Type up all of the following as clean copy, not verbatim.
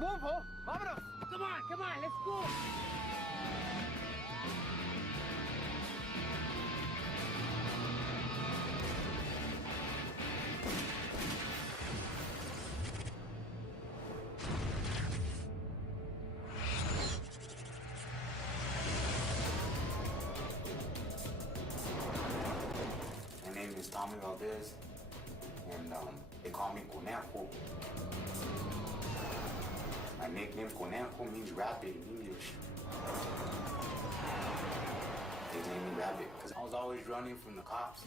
Move, ho! Vámonos! Come on, let's go! My name is Tommy Valdez, and they call me Conejo. My nickname Conejo means rabbit in English. They named me Rabbit because I was always running from the cops.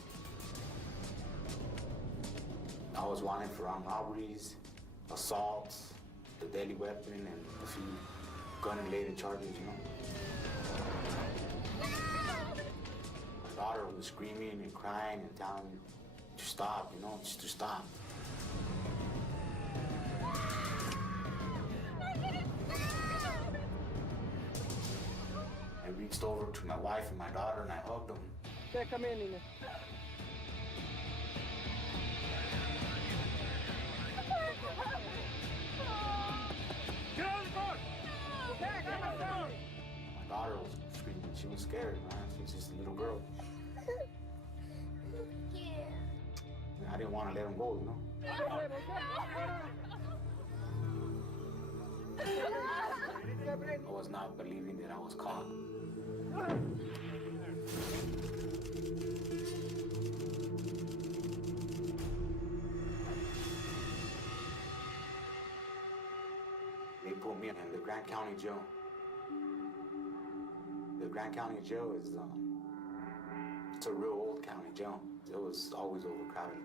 I was wanted for armed robberies, assaults, the deadly weapon, and a few gun-related charges, you know. My daughter was screaming and crying and telling me to stop, you know, just to stop. I reached over to my wife and my daughter and I hugged them. Okay, come in, Nina. Get on the boat! Back, I'm down! My daughter was screaming. She was scared, man. She was just a little girl. I didn't want to let them go, you know? I was not believing that I was caught. They put me in the Grant County Jail. The Grant County Jail is, it's a real old county jail. It was always overcrowded.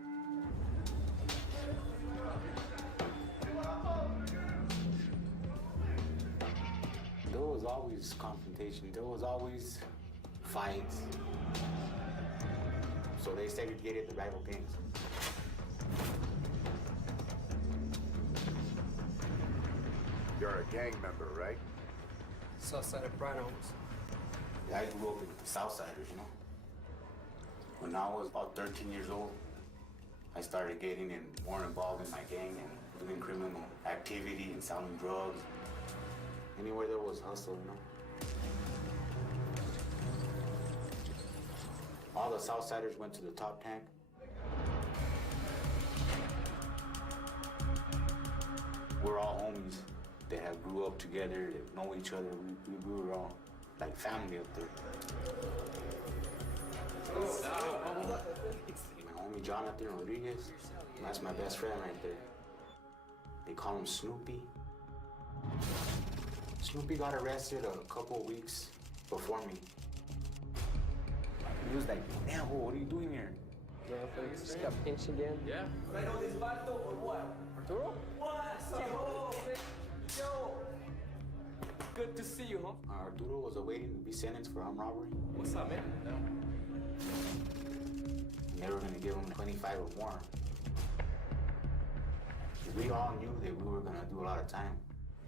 There was always confrontation. There was always fights. So they segregated the rival gangs. You're a gang member, right? Southsider Breakout. I grew up in the Southsiders, you know. When I was about 13 years old, I started getting more involved in my gang and doing criminal activity and selling drugs. Anywhere there was hustle, you know. All the Southsiders went to the top tank. We're all homies that have grew up together, that know each other. We were all like family up there. My homie Jonathan Rodriguez, that's my best friend right there. They call him Snoopy. Snoopy got arrested a couple weeks before me. He was like, "Damn, what are you doing here?" Just got pinched again. Yeah. I know this vato or what? Arturo? What? Yo! Good to see you, huh? Arturo was awaiting to be sentenced for armed robbery. What's up, man? And they were gonna give him 25 or more. We all knew that we were gonna do a lot of time.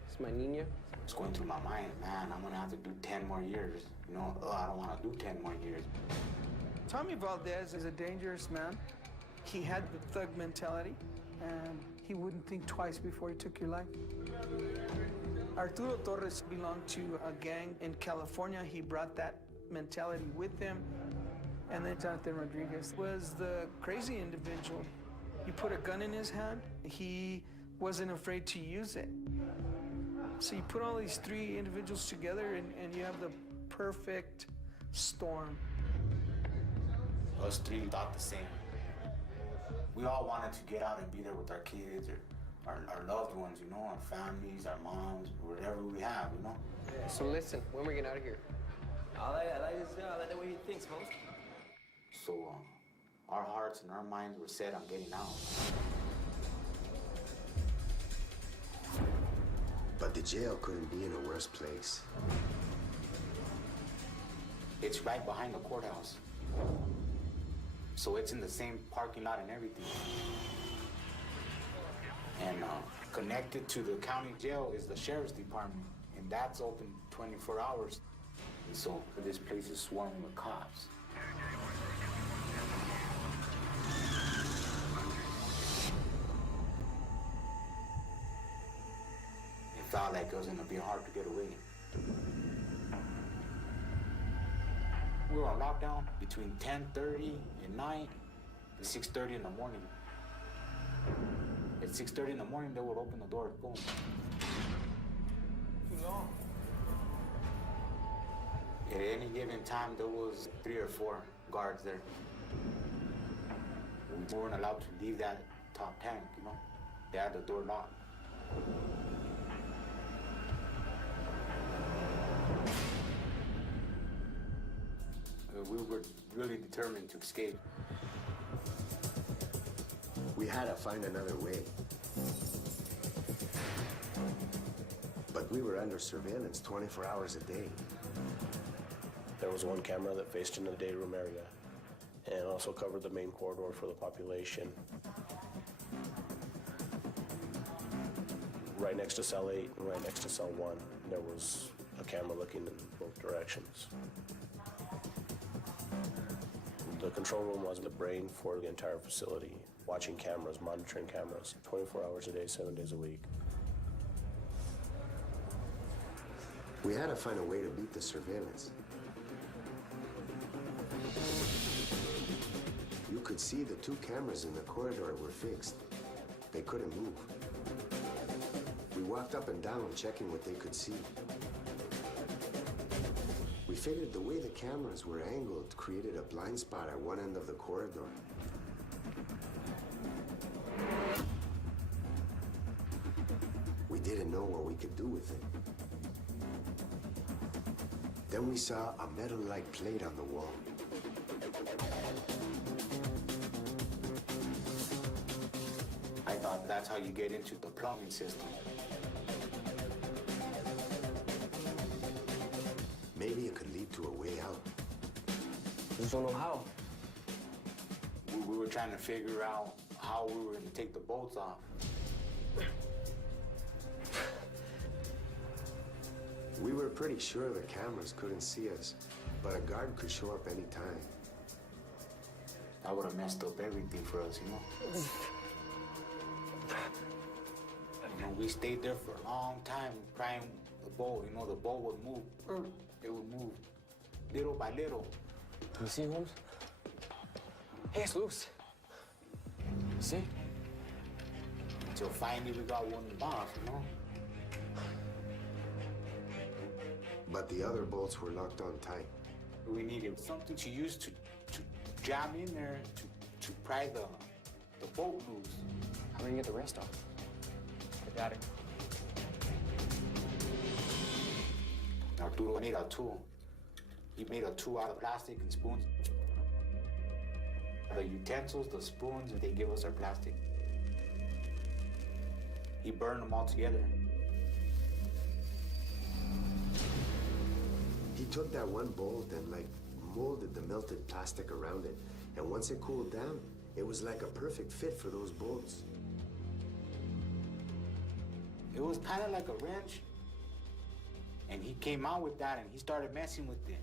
It's my Nina. It's going through my mind, man, I'm gonna have to do 10 more years. You know, I don't wanna do 10 more years. Tommy Valdez is a dangerous man. He had the thug mentality, and he wouldn't think twice before he took your life. Arturo Torres belonged to a gang in California. He brought that mentality with him. And then Jonathan Rodriguez was the crazy individual. You put a gun in his hand, he wasn't afraid to use it. So you put all these three individuals together and you have the perfect storm. Us three thought the same. We all wanted to get out and be there with our kids or our loved ones, you know, our families, our moms, whatever we have, you know. So listen, when we get out of here? I like the way he thinks, man. So our hearts and our minds were set on getting out. But the jail couldn't be in a worse place. It's right behind the courthouse. So it's in the same parking lot and everything. And connected to the county jail is the sheriff's department, and that's open 24 hours. And so this place is swarming with cops. felt like it was gonna be hard to get away. We were on lockdown between 10:30 at night and 6:30 in the morning. At 6:30 in the morning, they would open the door, boom. Too long. At any given time, there was 3 or 4 guards there. We weren't allowed to leave that top tank, you know? They had the door locked. We were really determined to escape. We had to find another way. But we were under surveillance 24 hours a day. There was one camera that faced into the day room area and also covered the main corridor for the population. Right next to cell 8 and right next to cell 1, there was a camera looking in both directions. The control room was the brain for the entire facility, watching cameras, monitoring cameras, 24 hours a day, 7 days a week. We had to find a way to beat the surveillance. You could see the 2 cameras in the corridor were fixed. They couldn't move. We walked up and down checking what they could see. We figured the way the cameras were angled created a blind spot at one end of the corridor. We didn't know what we could do with it. Then we saw a metal-like plate on the wall. I thought that's how you get into the plumbing system. Maybe it could lead to a way out. Just don't know how. We were trying to figure out how we were gonna take the bolts off. We were pretty sure the cameras couldn't see us, but a guard could show up any time. That would have messed up everything for us, you know? You know, we stayed there for a long time prying the bolt. You know, the bolt would move. It would move little by little. You see, Holmes? Hey, it's loose. You see? Until finally we got one off, you know? But the other bolts were locked on tight. We needed something to use to jam in there to pry the bolt loose. How are we gonna get the rest off? I got it. Arturo made a tool. He made a tool out of plastic and spoons. The utensils, the spoons, they give us our plastic. He burned them all together. He took that one bolt and molded the melted plastic around it. And once it cooled down, it was like a perfect fit for those bolts. It was kind of like a wrench. And he came out with that and he started messing with it.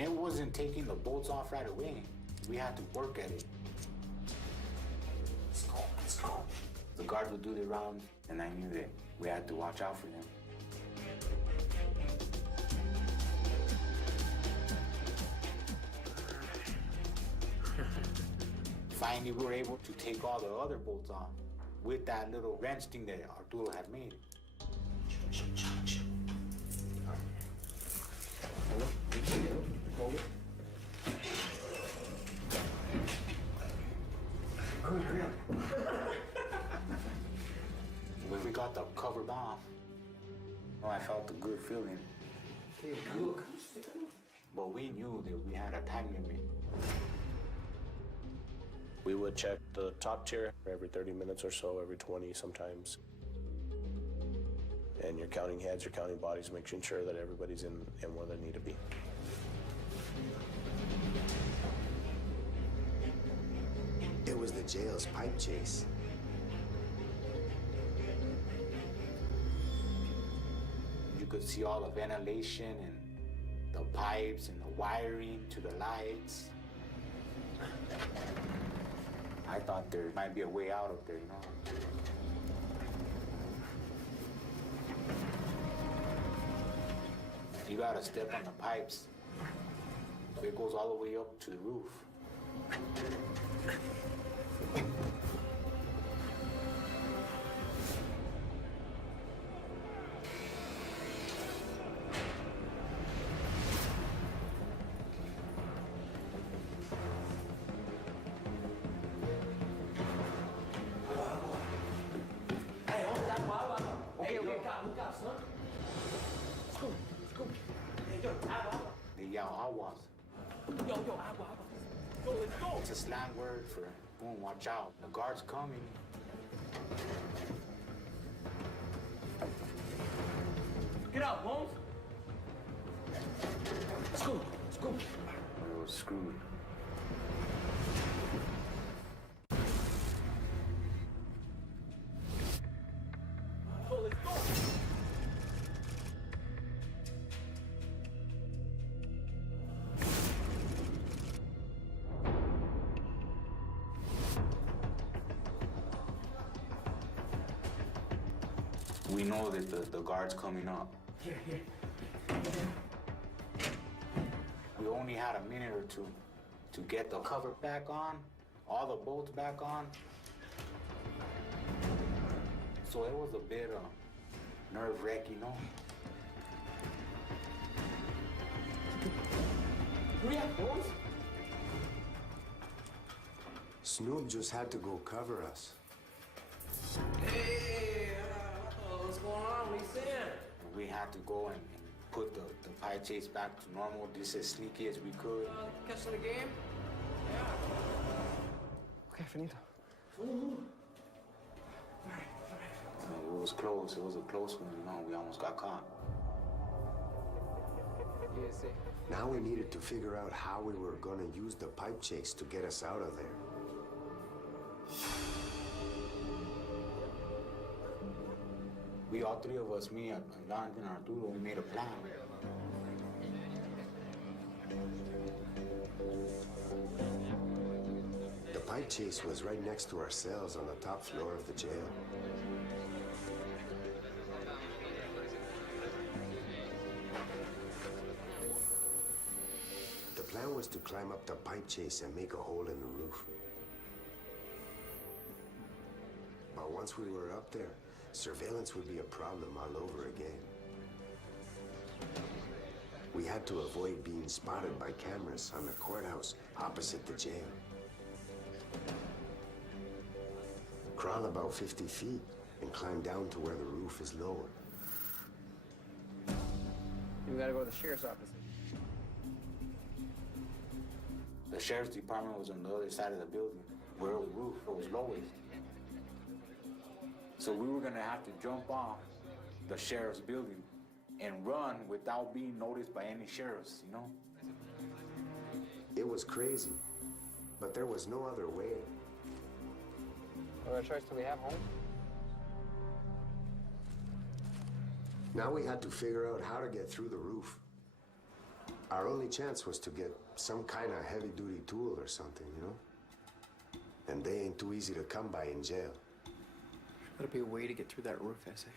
It wasn't taking the bolts off right away. We had to work at it. Let's go, let's go. The guards would do their rounds, and I knew that we had to watch out for them. Finally, we were able to take all the other bolts off with that little wrench thing that Arturo had made. When we got the cover off, I felt a good feeling. But we knew that we had a time limit. We would check the top tier every 30 minutes or so, every 20 sometimes. And you're counting heads, you're counting bodies, making sure that everybody's in where they need to be. It was the jail's pipe chase. You could see all the ventilation and the pipes and the wiring to the lights. I thought there might be a way out up there, you know? You gotta step on the pipes. It goes all the way up to the roof. They yell aguas. It's a slang word for, boom, watch out. The guard's coming. Get out, Holmes. It was screwed. We know that the guard's coming up. Here. We only had a minute or two to get the cover back on, all the bolts back on. So it was a bit nerve-wracking, you know? Hurry up, Holmes. Snoop just had to go cover us. Hey, what's going on? What are you saying? We had to go and put the pipe chase back to normal, just as sneaky as we could. Catching the game? Okay, finito. It was close. It was a close one, you know. We almost got caught. Yes, Now we needed to figure out how we were gonna use the pipe chase to get us out of there. We, all three of us, me, Jonathan, and Arturo, we made a plan. The pipe chase was right next to our cells on the top floor of the jail. The plan was to climb up the pipe chase and make a hole in the roof. But once we were up there, surveillance would be a problem all over again. We had to avoid being spotted by cameras on the courthouse opposite the jail. Crawl about 50 feet and climb down to where the roof is lower. We gotta go to the sheriff's office. The sheriff's department was on the other side of the building, where the roof was lowest. So we were gonna have to jump off the sheriff's building and run without being noticed by any sheriffs, you know? It was crazy, but there was no other way. What other choice do we have, home? Now we had to figure out how to get through the roof. Our only chance was to get some kind of heavy-duty tool or something, you know? And they ain't too easy to come by in jail. Gotta be a way to get through that roof, I say.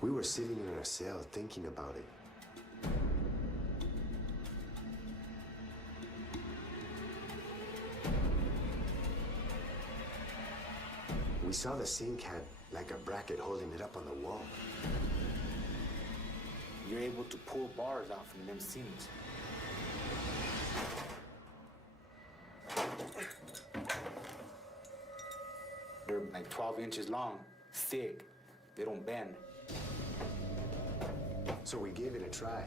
We were sitting in our cell thinking about it. We saw the sink had like a bracket holding it up on the wall. You're able to pull bars out from them sinks. They're like 12 inches long, thick. They don't bend. So we gave it a try.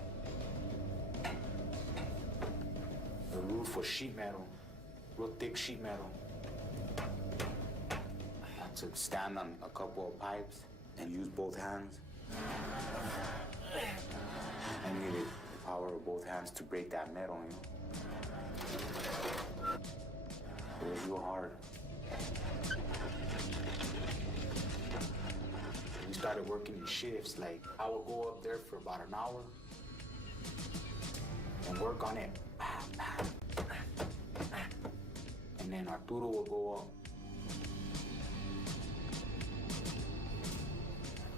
The roof was sheet metal, real thick sheet metal. I had to stand on a couple of pipes and use both hands. I needed the power of both hands to break that metal, you know? It was real hard. We started working in shifts. Like, I would go up there for about an hour and work on it. And and then Arturo would go up.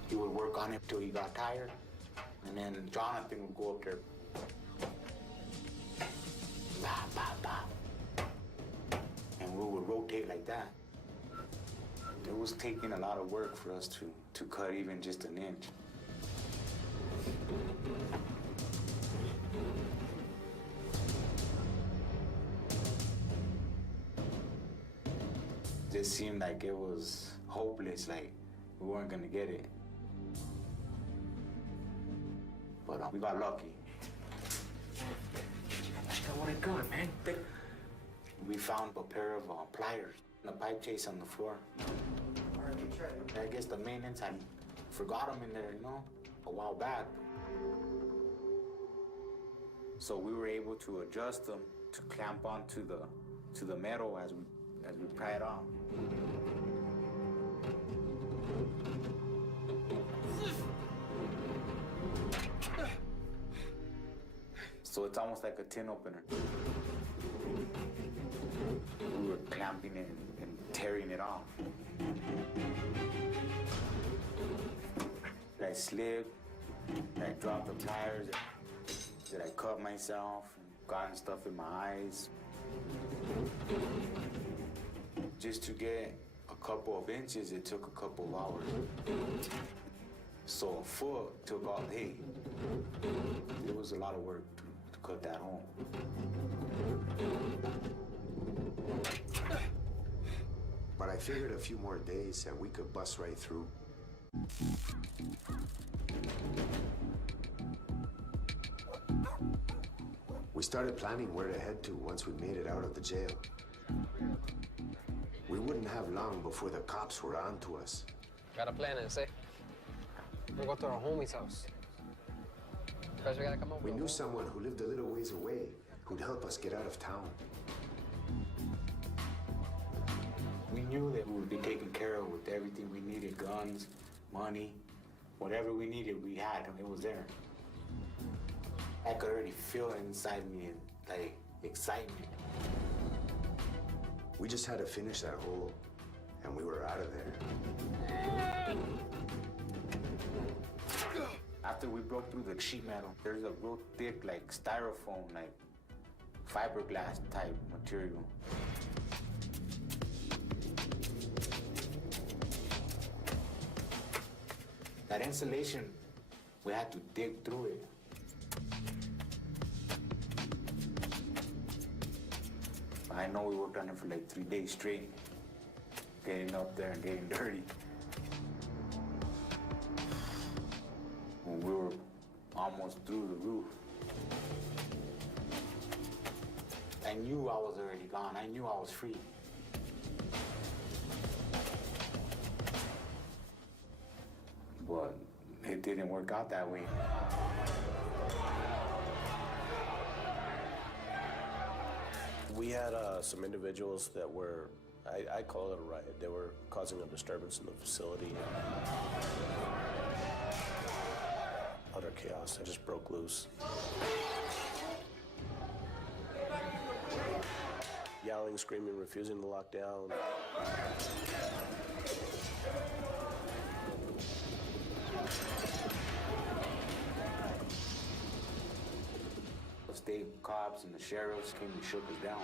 He would work on it till he got tired, and then Jonathan would go up there. Bah, bah, bah. And we would rotate like that. It was taking a lot of work for us to cut even just an inch. It seemed like it was hopeless, like we weren't gonna get it. But we got lucky. I want it good, man. We found a pair of pliers in the pipe chase on the floor. I guess the maintenance had forgot them in there, you know, a while back. So we were able to adjust them to clamp onto the metal as we pry it off. So it's almost like a tin opener. We were clamping it and tearing it off. Did I slip? Did I drop the pliers? Did I cut myself and gotten stuff in my eyes? Just to get a couple of inches, it took a couple of hours. So a foot took all day. It was a lot of work to cut that home. But I figured a few more days and we could bust right through. We started planning where to head to once we made it out of the jail. We wouldn't have long before the cops were on to us. Got a plan, eh? We're going to our homie's house. First, we gotta come over. We knew someone who lived a little ways away who'd help us get out of town. We knew that we would be taken care of with everything we needed, guns, money, whatever we needed, we had, it was there. I could already feel it inside me, like excitement. We just had to finish that hole, and we were out of there. After we broke through the sheet metal, there's a real thick, like styrofoam, like fiberglass type material. That insulation, we had to dig through it. I know we worked on it for like 3 days straight, getting up there and getting dirty. When we were almost through the roof, I knew I was already gone. I knew I was free. But it didn't work out that way. We had some individuals that were, I call it a riot. They were causing a disturbance in the facility. Utter chaos. They just broke loose. Yelling, screaming, refusing to lock down. The state cops and the sheriffs came and shook us down.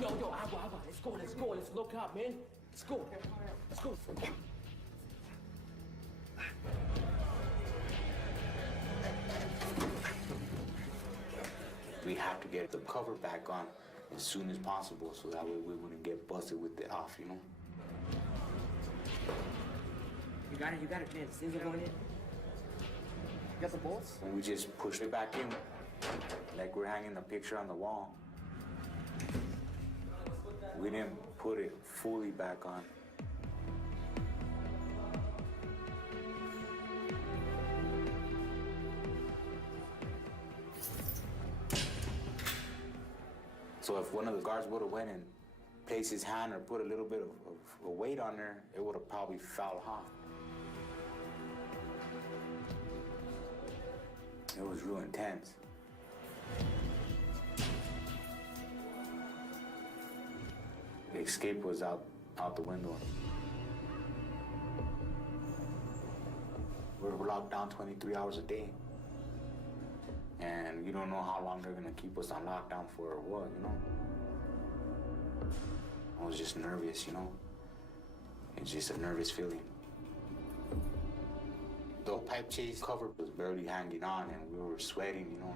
Yo, agua. Let's go. Let's look up, man. Let's go. We have to get the cover back on as soon as possible so that way we wouldn't get busted with it off, you know? You got it, man. The things are going in. You got the bolts? And we just pushed it back in like we're hanging a picture on the wall. We didn't put it fully back on. So if one of the guards would have went and placed his hand or put a little bit of weight on there, it would have probably fell off. It was real intense. The escape was out the window. We're locked down 23 hours a day. And you don't know how long they're gonna keep us on lockdown for or what, you know? I was just nervous, you know? It's just a nervous feeling. The pipe chase cover was barely hanging on and we were sweating, you know?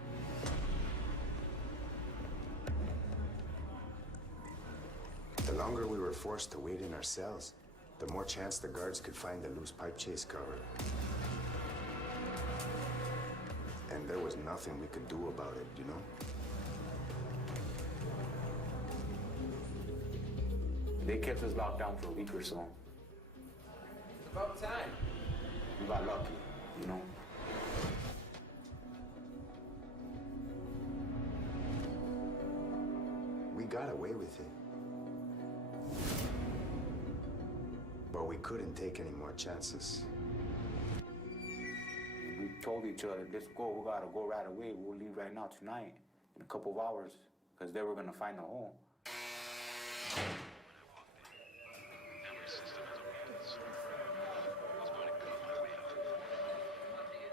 The longer we were forced to wait in our cells, the more chance the guards could find the loose pipe chase cover. And there was nothing we could do about it, you know? They kept us locked down for a week or so. It's about time. We got lucky, you know? We got away with it. But we couldn't take any more chances. We told each other, let's go, we gotta go right away. We'll leave right now tonight, in a couple of hours, because they were gonna find the hole.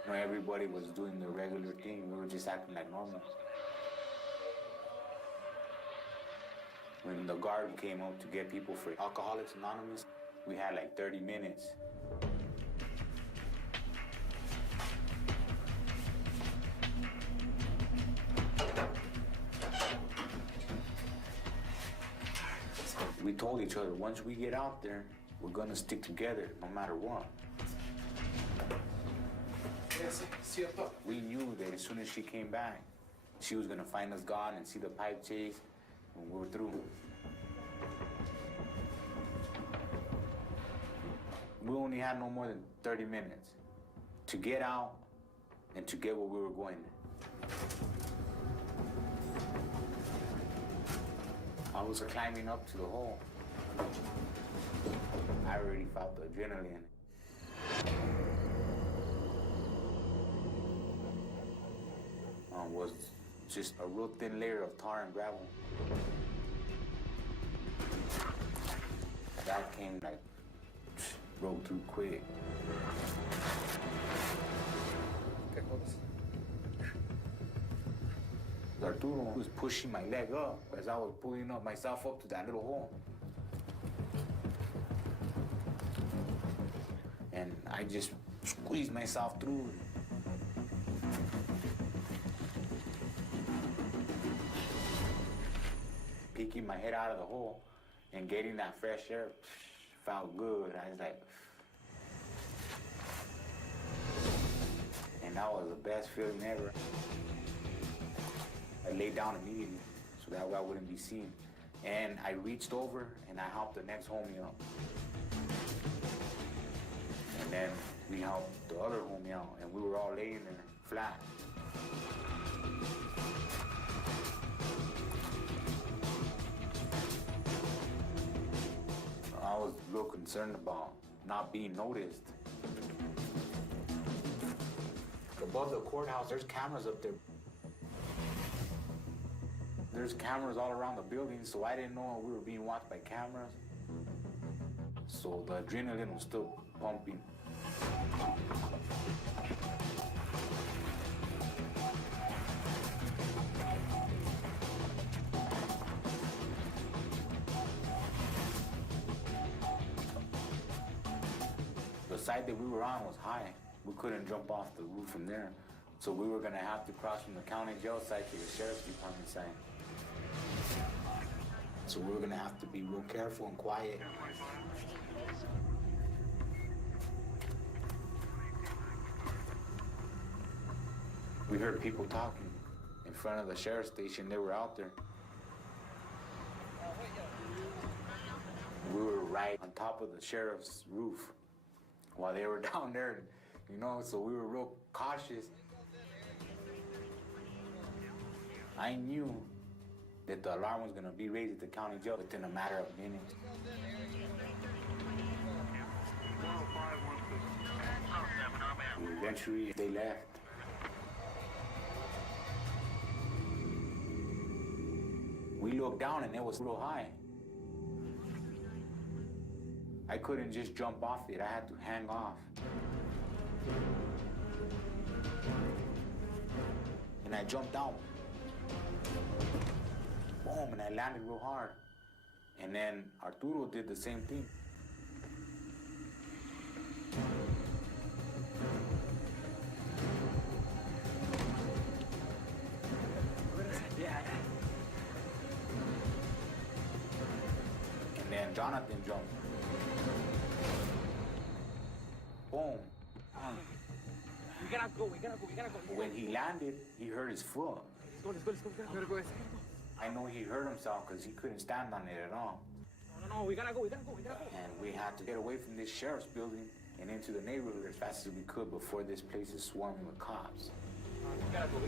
You know, everybody was doing the regular thing. We were just acting like normal. When the guard came up to get people for Alcoholics Anonymous, we had like 30 minutes. We told each other, once we get out there, we're gonna stick together no matter what. We knew that as soon as she came back, she was gonna find us gone and see the pipe chase, and we were through. We only had no more than 30 minutes to get out and to get where we were going. I was climbing up to the hole. I already felt the adrenaline. Was just a real thin layer of tar and gravel. That came like, broke through quick. Okay, hold this. Arturo was pushing my leg up as I was pulling up myself up to that little hole. And I just squeezed myself through. Peeking my head out of the hole and getting that fresh air felt good. I was like, and that was the best feeling ever. I laid down immediately so that way I wouldn't be seen. And I reached over and I helped the next homie out. And then we helped the other homie out and we were all laying there flat. I was real concerned about not being noticed. Above the courthouse, there's cameras up there. There's cameras all around the building, so I didn't know we were being watched by cameras. So the adrenaline was still pumping. The side that we were on was high. We couldn't jump off the roof from there. So we were gonna have to cross from the county jail side to the sheriff's department side. So we were gonna have to be real careful and quiet. We heard people talking in front of the sheriff's station. They were out there. We were right on top of the sheriff's roof while they were down there, you know, so we were real cautious. I knew that the alarm was gonna be raised at the county jail within a matter of minutes. And eventually, they left. looked down and it was real high. I couldn't just jump off it. I had to hang off. And I jumped down. Boom, and I landed real hard. And then Arturo did the same thing. Yeah. And then Jonathan jumped. Boom. We gotta go. When he landed, he hurt his foot. Let's go. We gotta go. I know he hurt himself because he couldn't stand on it at all. No, we gotta go. And we had to get away from this sheriff's building and into the neighborhood as fast as we could before this place is swarming with cops. We gotta go.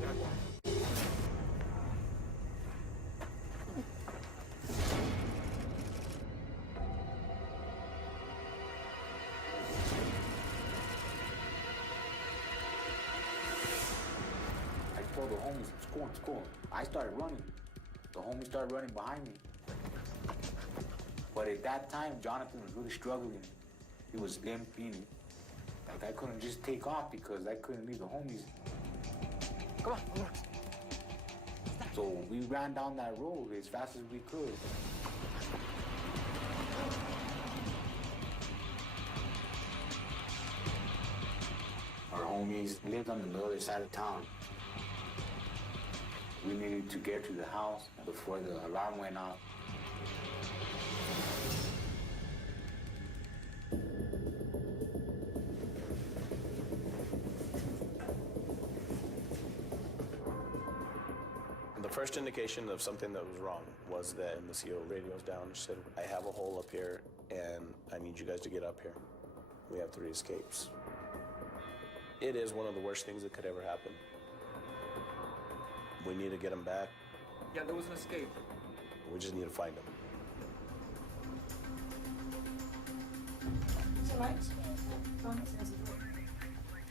I told the homies, score. I started running. The homies started running behind me. But at that time, Jonathan was really struggling. He was limping. Like, I couldn't just take off because I couldn't leave the homies. Come on. So we ran down that road as fast as we could. Our homies lived on the other side of town. We needed to get to the house before the alarm went off. The first indication of something that was wrong was that when the CO radio's down, she said, I have a hole up here and I need you guys to get up here. We have 3 escapes. It is one of the worst things that could ever happen. We need to get them back. Yeah, there was an escape. We just need to find them.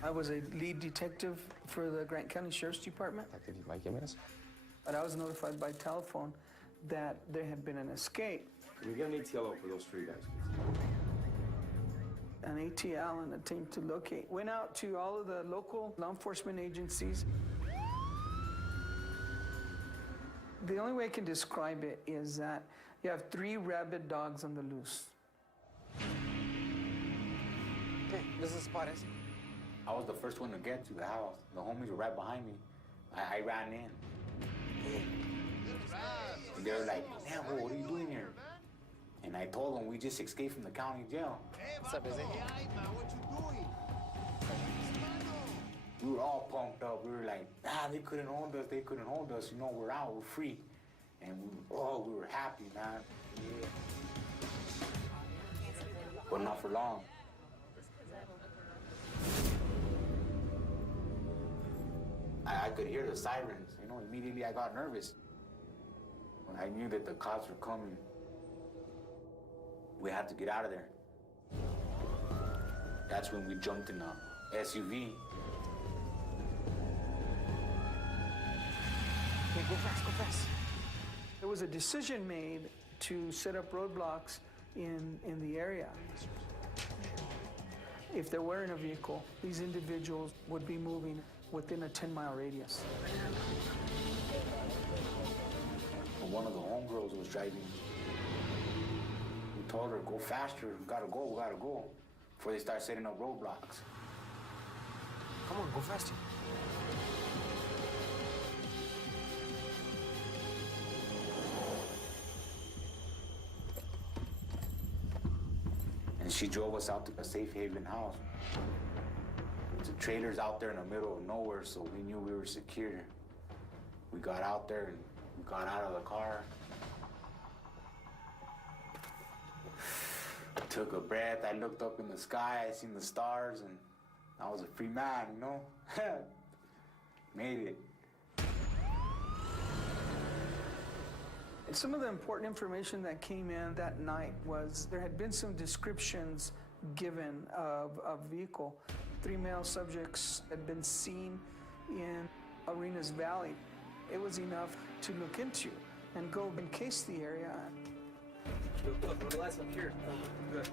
I was a lead detective for the Grant County Sheriff's Department, but I was notified by telephone that there had been an escape. Can we get an ATL for those 3 guys, An ATL and a team to locate. Went out to all of the local law enforcement agencies. The only way I can describe it is that you have 3 rabid dogs on the loose. Okay, this is spot, is I was the first one to get to the house. The homies were right behind me. I ran in. And they were like, man, bro, what are you doing here? And I told them we just escaped from the county jail. What's up, Izzy? We were all pumped up. We were like, they couldn't hold us. You know, we're out, we're free. And we were happy, man. Yeah. But not for long. I could hear the sirens. You know, immediately I got nervous. When I knew that the cops were coming, we had to get out of there. That's when we jumped in a SUV. Okay, go fast. There was a decision made to set up roadblocks in the area. If there weren't a vehicle, these individuals would be moving within a 10-mile radius. And one of the homegirls was driving. We told her, go faster, we gotta go, before they start setting up roadblocks. Come on, go faster. And she drove us out to a safe haven house. The trailers out there in the middle of nowhere, so we knew we were secure. We got out there and we got out of the car. Took a breath, I looked up in the sky, I seen the stars, and I was a free man, you know? Made it. And some of the important information that came in that night was there had been some descriptions given of a vehicle. 3 male subjects had been seen in Arenas Valley. It was enough to look into and go encase the area. Look, the lights up here. Good.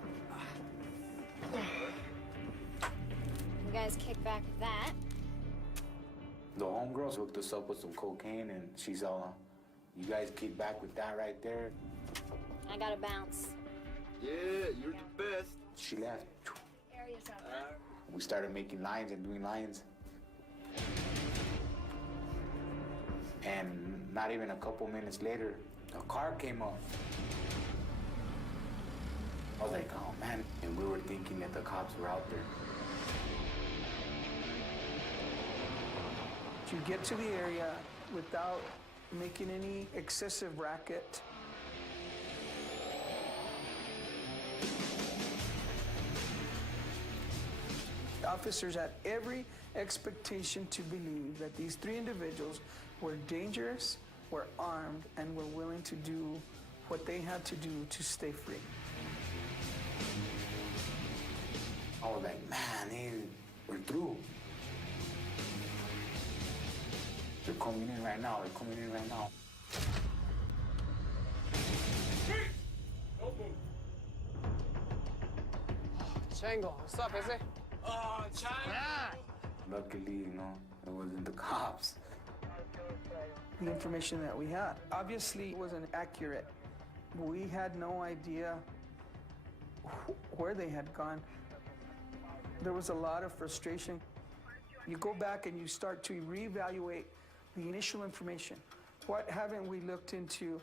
You guys kick back with that. The homegirls hooked us up with some cocaine, and she's all, you guys kick back with that right there. I gotta bounce. Yeah, you're the best. She left. Area's up. We started making lines and doing lines. And not even a couple minutes later, a car came up. I was like, oh man. And we were thinking that the cops were out there. You get to the area without making any excessive racket. Officers had every expectation to believe that these three individuals were dangerous, were armed, and were willing to do what they had to do to stay free. I was like, man, we're through. They're coming in right now. They're coming in right now. Chango, what's up, is it? Oh, China! Luckily, it wasn't the cops. The information that we had obviously wasn't accurate. We had no idea where they had gone. There was a lot of frustration. You go back and you start to reevaluate the initial information. What haven't we looked into?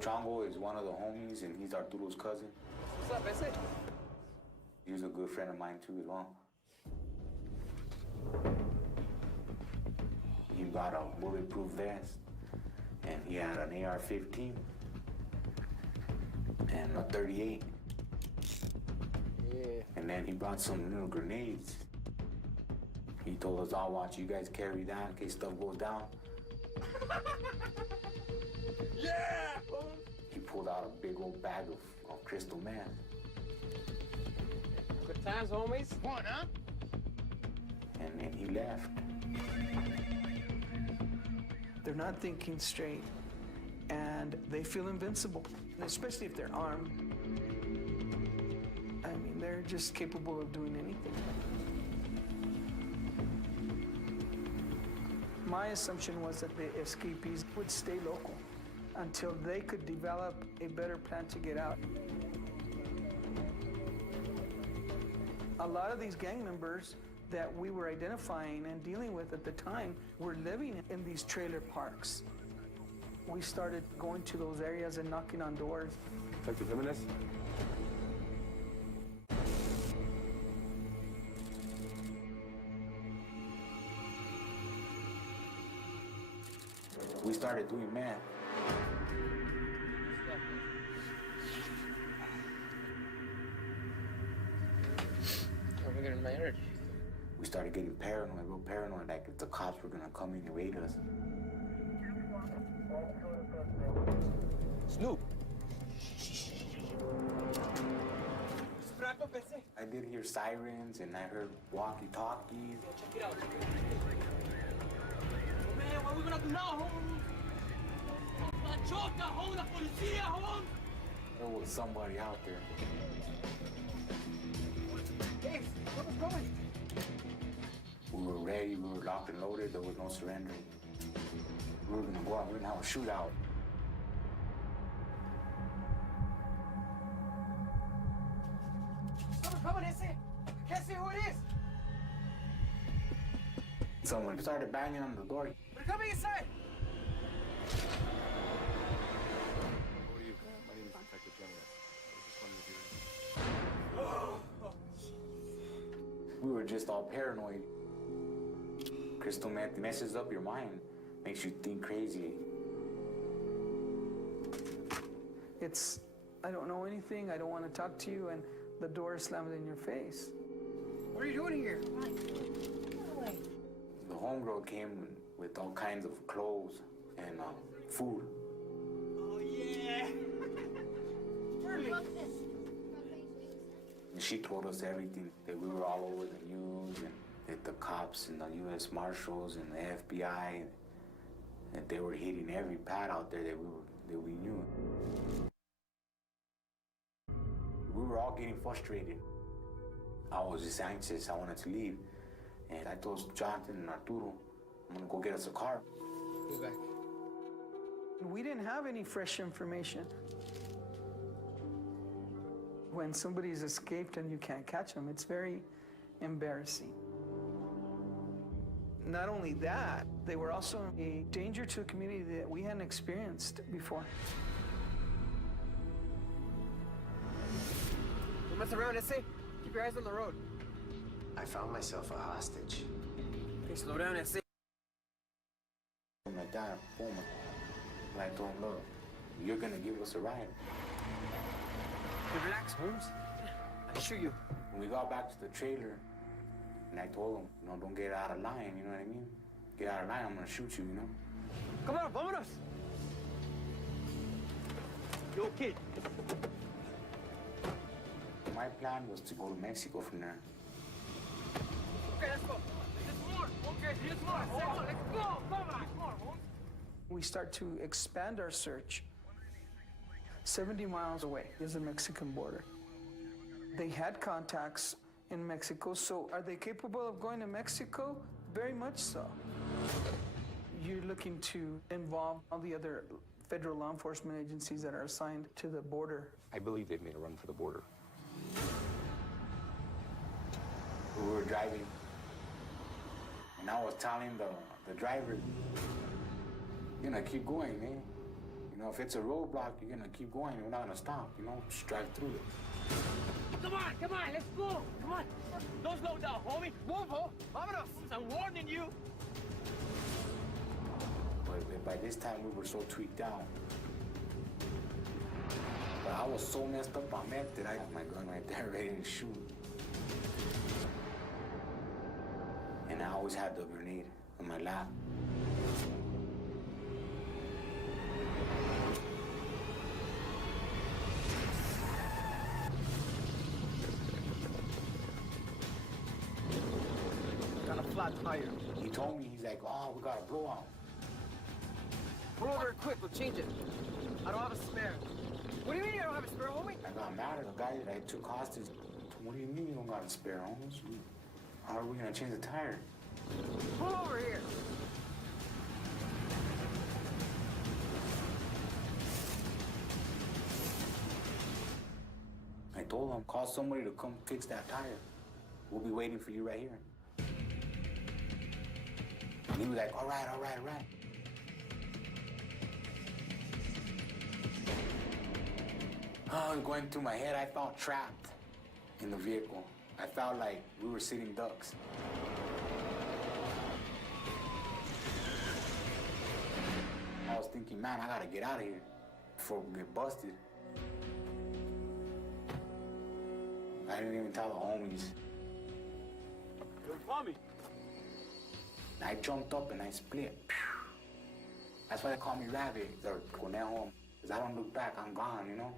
Chongo is one of the homies, and he's Arturo's cousin. What's up, is it? He was a good friend of mine, too, as well. He got a bulletproof vest, and he had an AR-15 and a 38. Yeah. And then he brought some little grenades. He told us, I'll watch you guys carry that in case stuff goes down. Yeah! He pulled out a big old bag of crystal meth. Good times, homies. One, huh? And then he left. They're not thinking straight, and they feel invincible, especially if they're armed. I mean, they're just capable of doing anything. My assumption was that the escapees would stay local until they could develop a better plan to get out. A lot of these gang members that we were identifying and dealing with at the time were living in these trailer parks. We started going to those areas and knocking on doors. Detective Jimenez? We started doing meth. We're getting married. We started getting paranoid, real paranoid, like if the cops were gonna come in and raid us. Snoop. I did hear sirens and I heard walkie-talkies. Check it out. Man, what we gonna do now, home? La chota, home, la policía, home. There was somebody out there. Hey, what was going? We were ready, we were locked and loaded, there was no surrendering. We were gonna go out, we were gonna have a shootout. Someone ese. I can't see who it is. Someone started banging on the door. We're coming inside. Who are you? My name is Detective Jimenez. I was just wondering if We were just all paranoid. Crystal meth messes up your mind, makes you think crazy. It's, I don't know anything, I don't want to talk to you, and the door slammed in your face. What are you doing here? The homegirl came with all kinds of clothes and food. Oh, yeah. And she told us everything, that we were all over the news, and that the cops and the U.S. Marshals and the FBI And they were hitting every pad out there that we knew. We were all getting frustrated. I was just anxious. I wanted to leave. And I told Jonathan and Arturo, I'm gonna go get us a car. Go back. We didn't have any fresh information. When somebody's escaped and you can't catch them, it's very embarrassing. Not only that, they were also a danger to a community that we hadn't experienced before. Don't mess around, Essay. Keep your eyes on the road. I found myself a hostage. Okay, slow down, Essay. My dad, boom. And I told him, look, you're gonna give us a ride. Hey, relax, Holmes. I shoot you. When we got back to the trailer, and I told him, you know, don't get out of line, you know what I mean? Get out of line, I'm gonna shoot you, you know? Come on, vámonos. Yo, kid. My plan was to go to Mexico from there. Okay, let's go. There's more. Okay, there's more. Let's go. Come on. Holmes. We start to expand our search. 70 miles away is the Mexican border. They had contacts in Mexico, so are they capable of going to Mexico? Very much so. You're looking to involve all the other federal law enforcement agencies that are assigned to the border. I believe they've made a run for the border. We were driving, and I was telling the driver, you're gonna keep going, man. You know, if it's a roadblock, you're gonna keep going. We're not gonna stop, you know, just drive through it. Come on, let's go. Come on. Don't slow down, homie. Move, vámonos. I'm warning you. But by this time, we were so tweaked out. But I was so messed up on meth that I had my gun right there ready to shoot. And I always had the grenade in my lap. Got a flat tire. He told me, he's like, oh, we got a blowout. Pull over quick, we'll change it. I don't have a spare. What do you mean you don't have a spare, homie? I got mad at the guy that I took hostage. What do you mean you don't got a spare, homies? How are we gonna change the tire? Pull over here. I told him, call somebody to come fix that tire. We'll be waiting for you right here. And he was like, all right. Oh, going through my head, I felt trapped in the vehicle. I felt like we were sitting ducks. I was thinking, man, I gotta get out of here before we get busted. I didn't even tell the homies. Yo, Tommy. And I jumped up and I split. That's why they call me Rabbit or Conejo, because I don't look back, I'm gone, you know?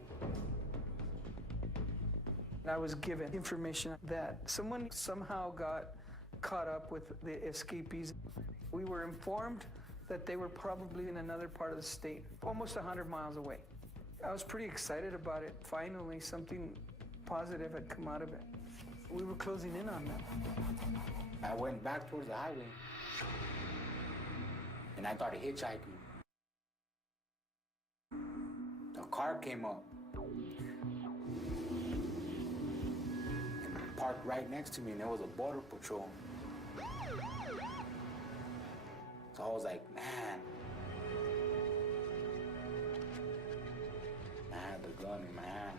I was given information that someone somehow got caught up with the escapees. We were informed that they were probably in another part of the state, almost 100 miles away. I was pretty excited about it. Finally, something positive had come out of it. We were closing in on them. I went back towards the highway and I started hitchhiking. The car came up and parked right next to me, and there was a border patrol. So I was like, man. I had the gun in my hand.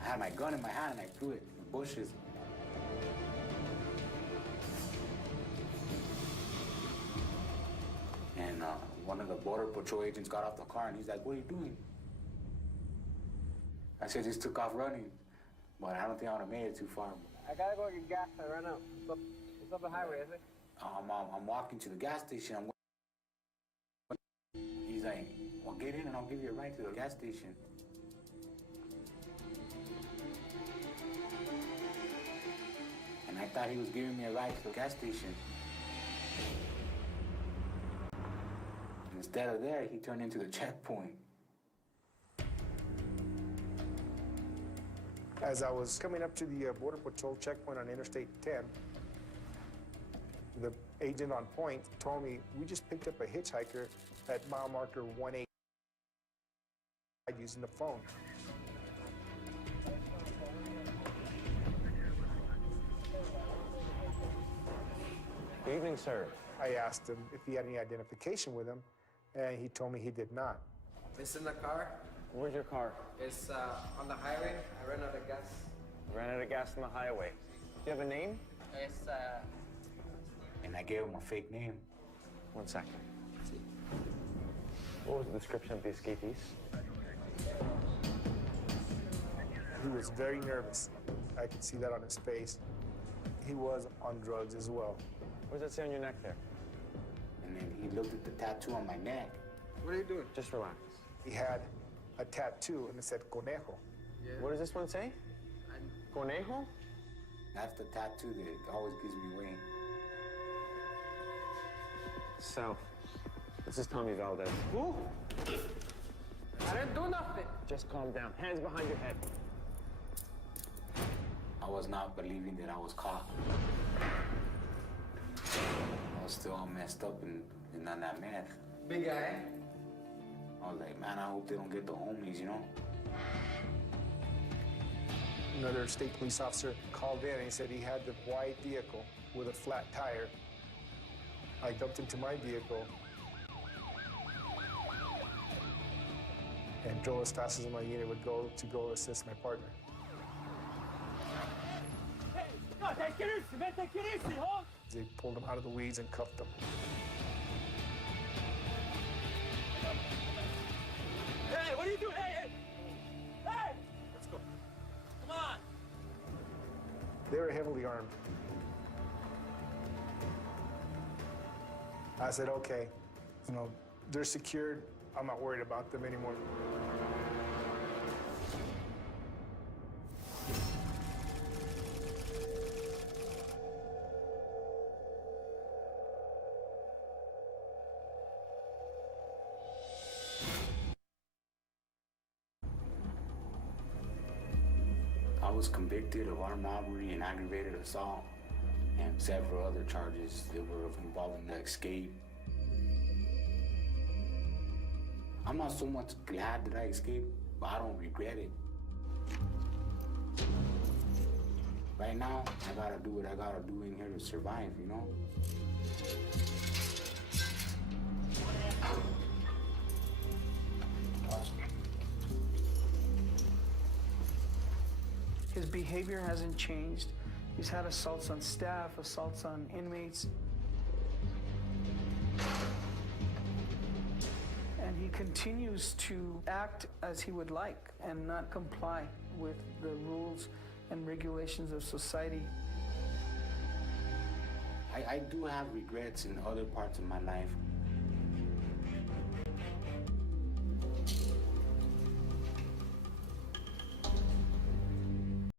I had my gun in my hand and I threw it in the bushes. And one of the border patrol agents got off the car and he's like, what are you doing? I said, just took off running. But I don't think I would have made it too far. I gotta go get gas. I ran out. It's up the highway, is it? I'm walking to the gas station. He's like, well, get in and I'll give you a ride to the gas station. And I thought he was giving me a ride to the gas station. Instead of there, he turned into the checkpoint. As I was coming up to the Border Patrol checkpoint on Interstate 10, the agent on point told me, we just picked up a hitchhiker at mile marker 18 using the phone. Good evening, sir. I asked him if he had any identification with him, and he told me he did not. It's in the car. Where's your car? It's on the highway. I ran out of gas. Ran out of gas on the highway. Do you have a name? It's And I gave him a fake name. 1 second. What was the description of the escapees? He was very nervous. I could see that on his face. He was on drugs as well. What does that say on your neck there? And then he looked at the tattoo on my neck. what are you doing? Just relax. He had a tattoo, and it said Conejo. What does this one say? Conejo? That's the tattoo that always gives me away. South. This is Tommy Valdez. Who? I didn't do nothing. Just calm down. Hands behind your head. I was not believing that I was caught. I was still all messed up and on that meth. Big guy. I was like, man, I hope they don't get the homies, you know? Another state police officer called in and he said he had the white vehicle with a flat tire. I jumped into my vehicle and drove as fast as my unit would go to assist my partner. Hey, no, take it easy, man. Take it easy, huh? They pulled him out of the weeds and cuffed him. Hey, what are you doing? Hey, hey! Hey! Let's go. Come on. They were heavily armed. I said, okay, you know, they're secured. I'm not worried about them anymore. I was convicted of armed robbery and aggravated assault and several other charges that were involved in the escape. I'm not so much glad that I escaped, but I don't regret it. Right now, I gotta do what I gotta do in here to survive, you know? His behavior hasn't changed. He's had assaults on staff, assaults on inmates. And he continues to act as he would like and not comply with the rules and regulations of society. I do have regrets in other parts of my life.